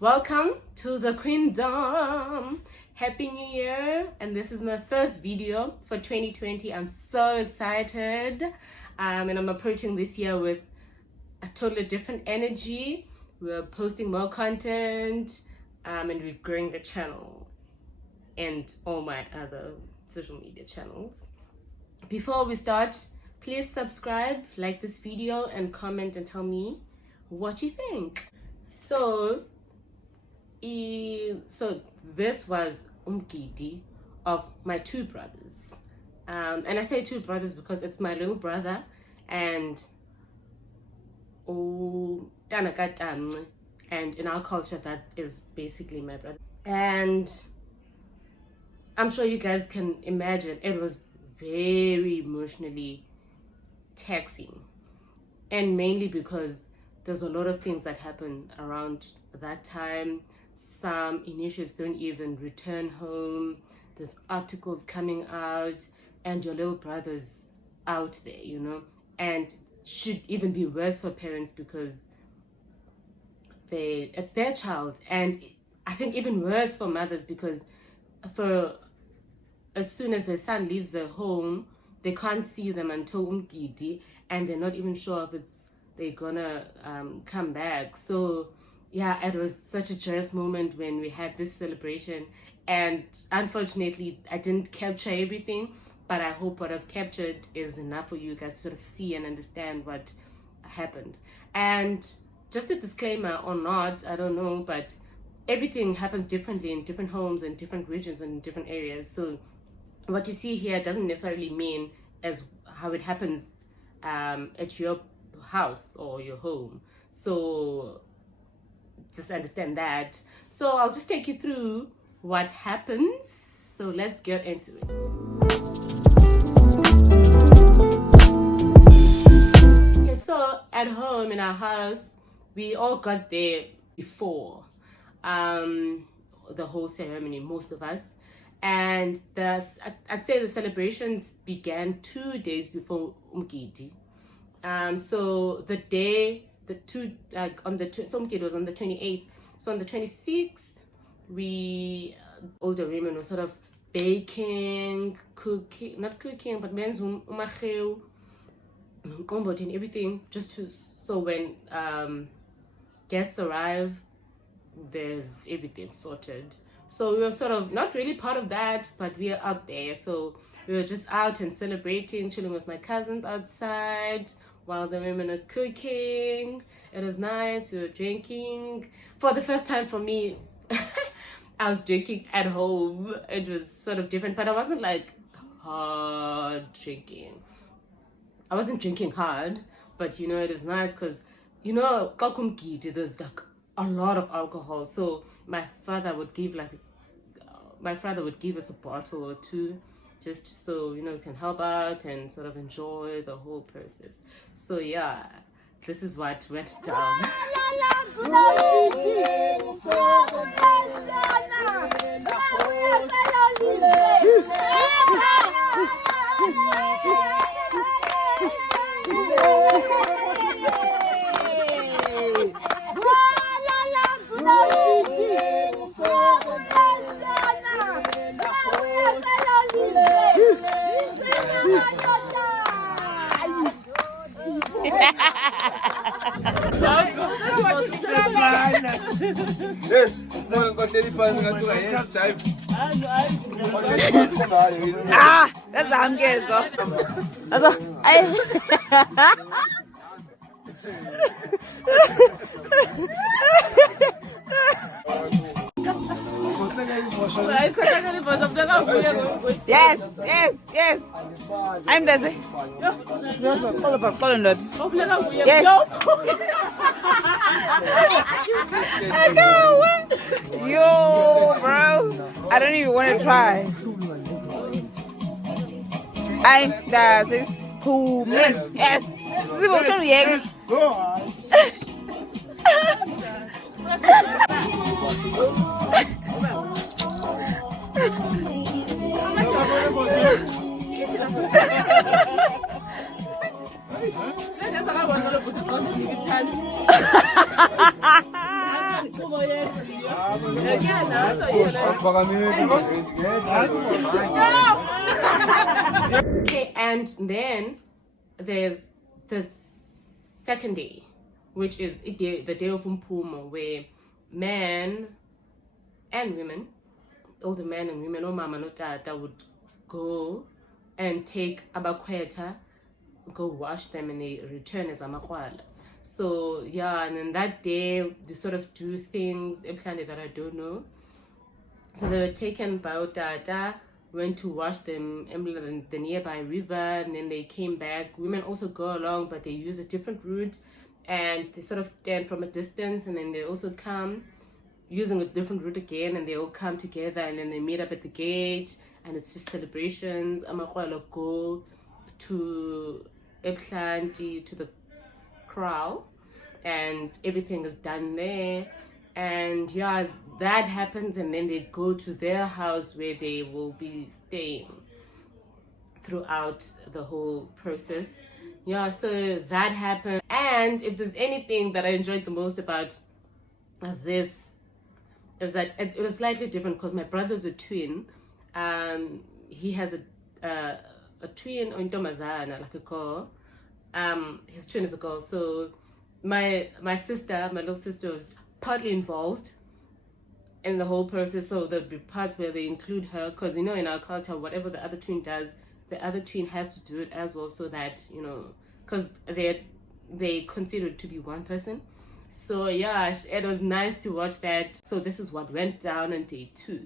Welcome to the Queendom. Happy New Year, and this is my first video for 2020. I'm so excited, and I'm approaching this year with a totally different energy. We're posting more content, and we're growing the channel and all my other social media channels. Before we start, please subscribe, like this video, and comment and tell me what you think. So this was Umgidi of my two brothers, and I say two brothers because it's my little brother and and in our culture that is basically my brother. And I'm sure you guys can imagine it was very emotionally taxing, and mainly because there's a lot of things that happen around that time. Some initiates don't even return home. There's articles coming out, and your little brother's out there, and should even be worse for parents because it's their child. And I think even worse for mothers because as soon as their son leaves their home, they can't see them until Umgidi, and they're not even sure if they're gonna come back. So yeah, it was such a joyous moment when we had this celebration, and unfortunately I didn't capture everything, but I hope what I've captured is enough for you guys to sort of see and understand what happened. And just a disclaimer or not, I don't know, but everything happens differently in different homes and different regions and different areas. So what you see here doesn't necessarily mean as how it happens at your house or your home. So just understand that. So I'll just take you through what happens. So let's get into it. Okay, so at home in our house, we all got there before the whole ceremony, most of us. And I'd say the celebrations began 2 days before Umgidi. So the day, Umgidi was on the 28th. So on the 26th, older women were sort of baking, not cooking, but men's umacheu, and everything, so when guests arrive, they've everything sorted. So we were sort of not really part of that, but we are out there. So we were just out and celebrating, chilling with my cousins outside while the women are cooking. It was nice. We were drinking. For the first time for me, I was drinking at home. It was sort of different, but I wasn't like hard drinking. I wasn't drinking hard, but it is nice because Kakumgidi, there's like a lot of alcohol. So my father would give us a bottle or two, just so we can help out and sort of enjoy the whole process. So yeah, this is what went down. That's amkezo. Yes. I'm busy. Yes. Yo, bro. I don't even want to try. I'm busy. 2 minutes. Yes. Okay, and then there's the second day, which is the day of Umpumo, where men and women, older men and women, or mama no tata, would go and take abakweta, go wash them, and they return as amakwala. So yeah, and then that day they sort of do things that I don't know. So they were taken by tata, went to wash them in the nearby river, and then they came back. Women also go along, but they use a different route, and they sort of stand from a distance, and then they also come using a different route again, and they all come together, and then they meet up at the gate, and it's just celebrations. Amakwala go to Eplanti, to the kraal, and everything is done there. And yeah, that happens, and then they go to their house where they will be staying throughout the whole process. Yeah, so that happened. And if there's anything that I enjoyed the most about this, is that it was slightly different because my brother's a twin. He has a twin, or intomazana, like a girl. His twin is a girl. So my little sister was partly involved in the whole process. So there'll be parts where they include her, because in our culture, whatever the other twin does, the other twin has to do it as well, so that because they consider it to be one person. So yeah, it was nice to watch that. So this is what went down on day 2.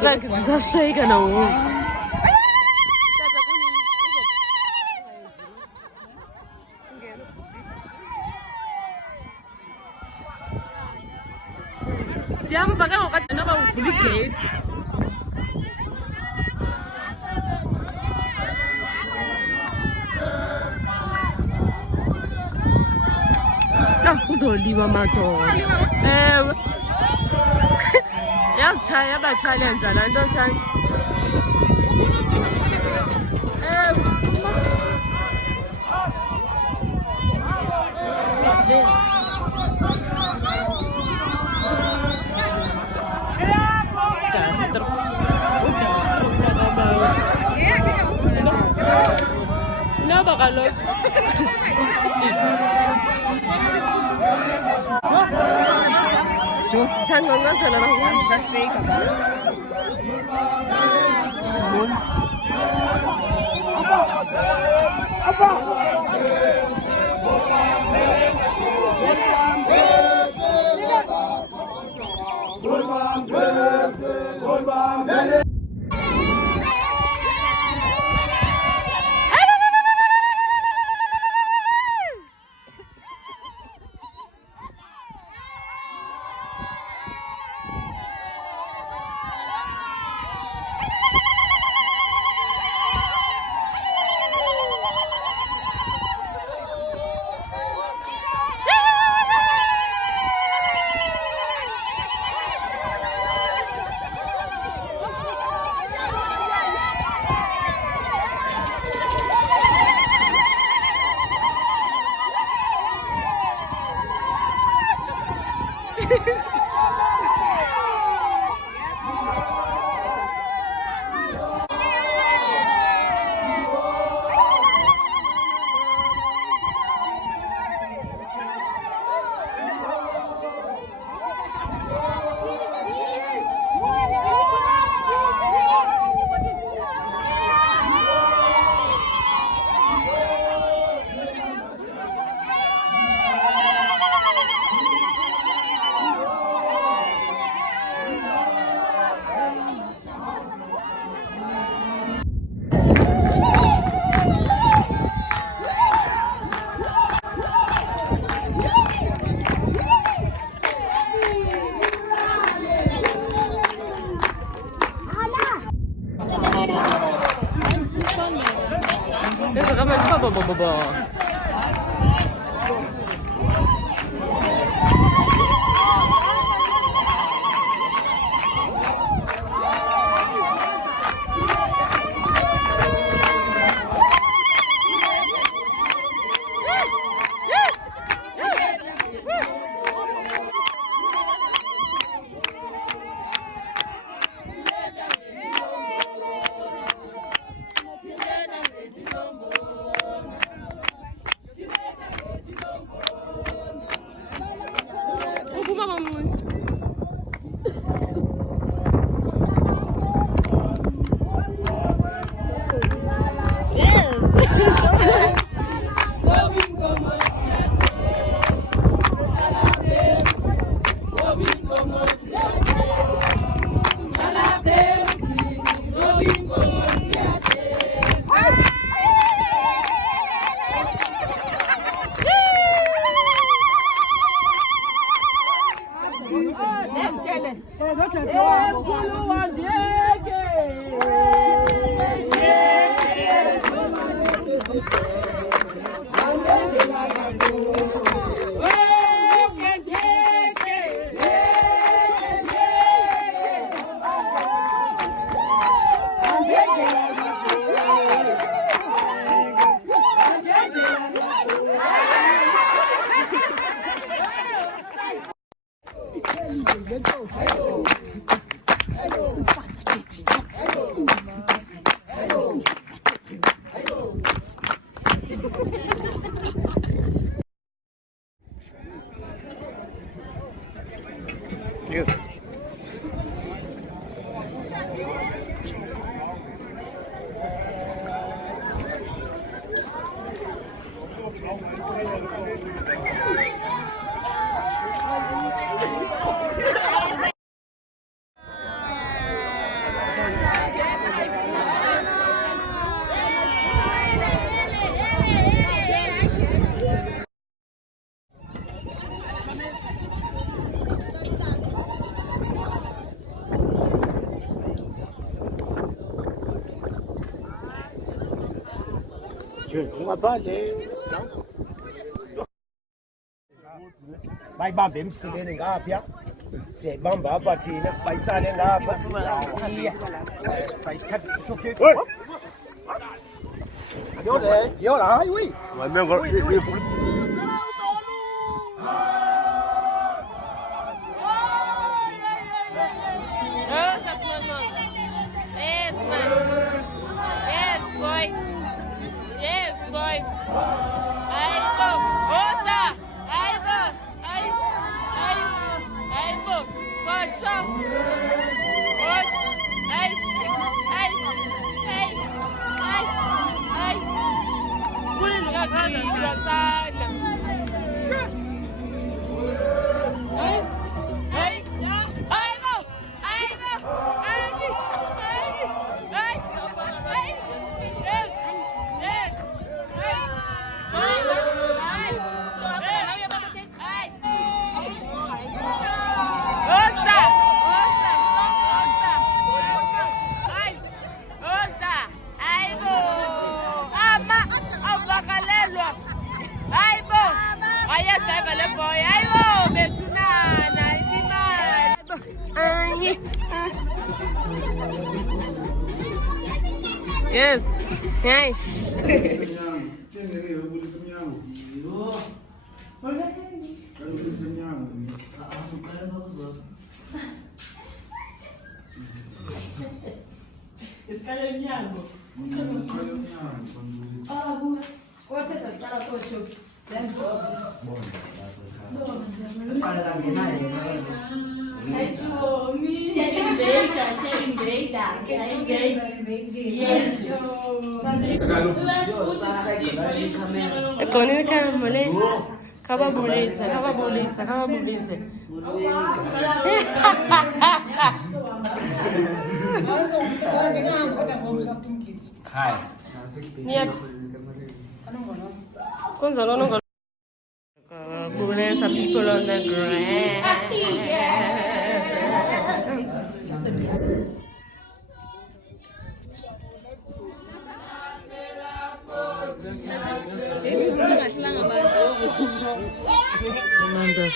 Like it's a shake and a walk. Uzoliwa madoda. Ewe. Yazishaya aba-challenge la nto sana. No, bakalo. Sangongazela na Sashika. bayibambe emsileni ngapha siyayibamba apha thina bayitsale ngapha yola hayi wi Yes. Hey. Konil kamole kaba bulisa some people on the ground. Remember.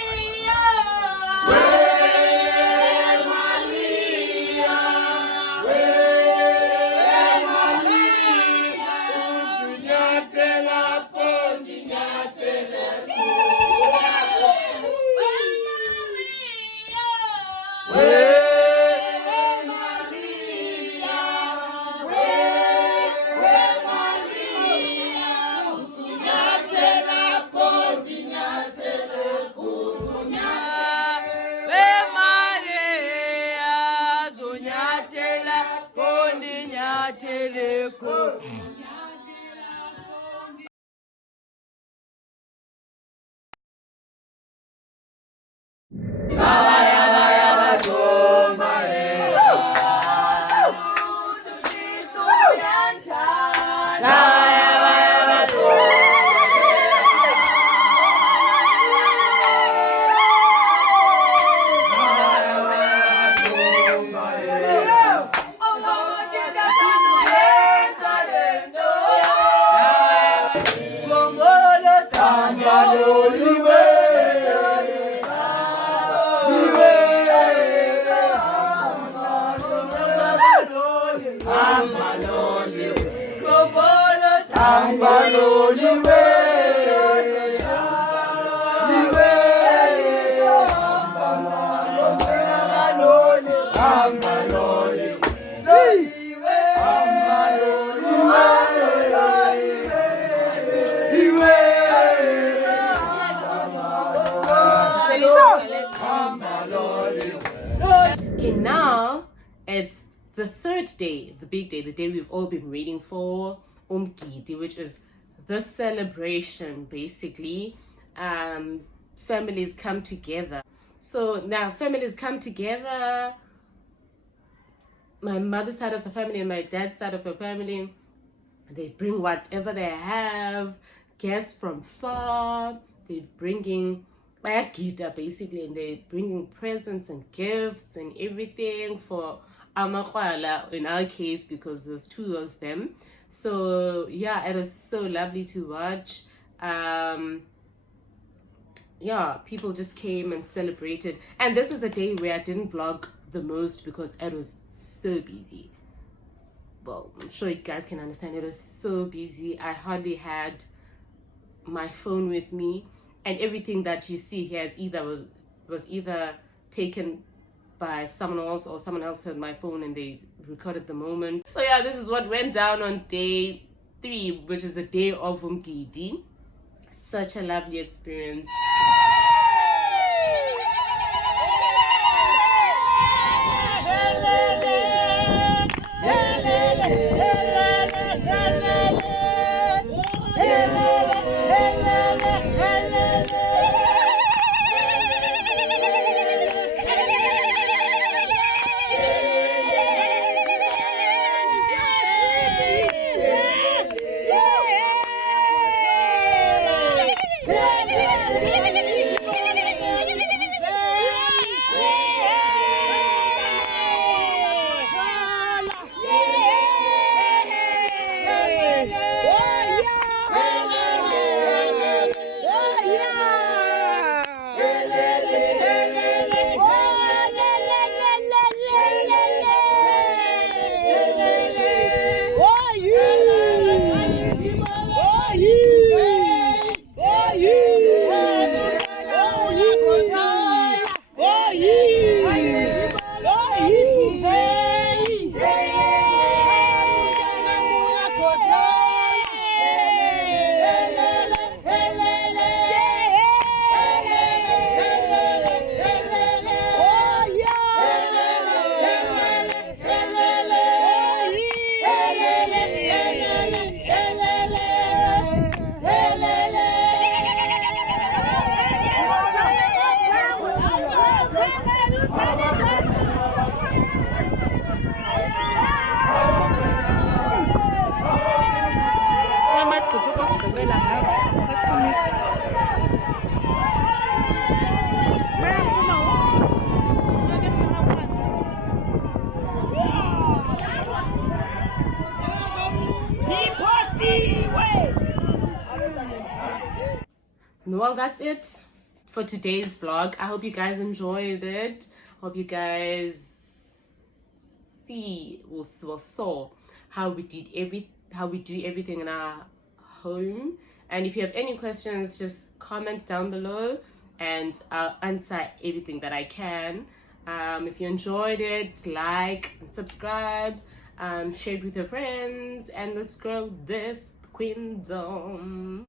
Okay, now it's the third day, the big day, the day we've all been waiting for, Umgidi, which is the celebration basically. Families come together. So now families come together. My mother's side of the family and my dad's side of the family, they bring whatever they have, guests from far, they're bringing bayagida basically, and they're bringing presents and gifts and everything for amakwala in our case, because there's two of them. So yeah, it was so lovely to watch. Yeah, people just came and celebrated, and this is the day where I didn't vlog the most because it was so busy. Well, I'm sure you guys can understand, it was so busy. I hardly had my phone with me, and everything that you see here is was either taken by someone else, or someone else had my phone and they recorded the moment. So yeah, this is what went down on day 3, which is the day of Umgidi. Such a lovely experience. well, that's it for today's vlog. I hope you guys enjoyed it. Hope you guys saw how we do everything in our home. And if you have any questions, just comment down below and I'll answer everything that I can. If you enjoyed it, like and subscribe, share it with your friends, and let's grow this queendom.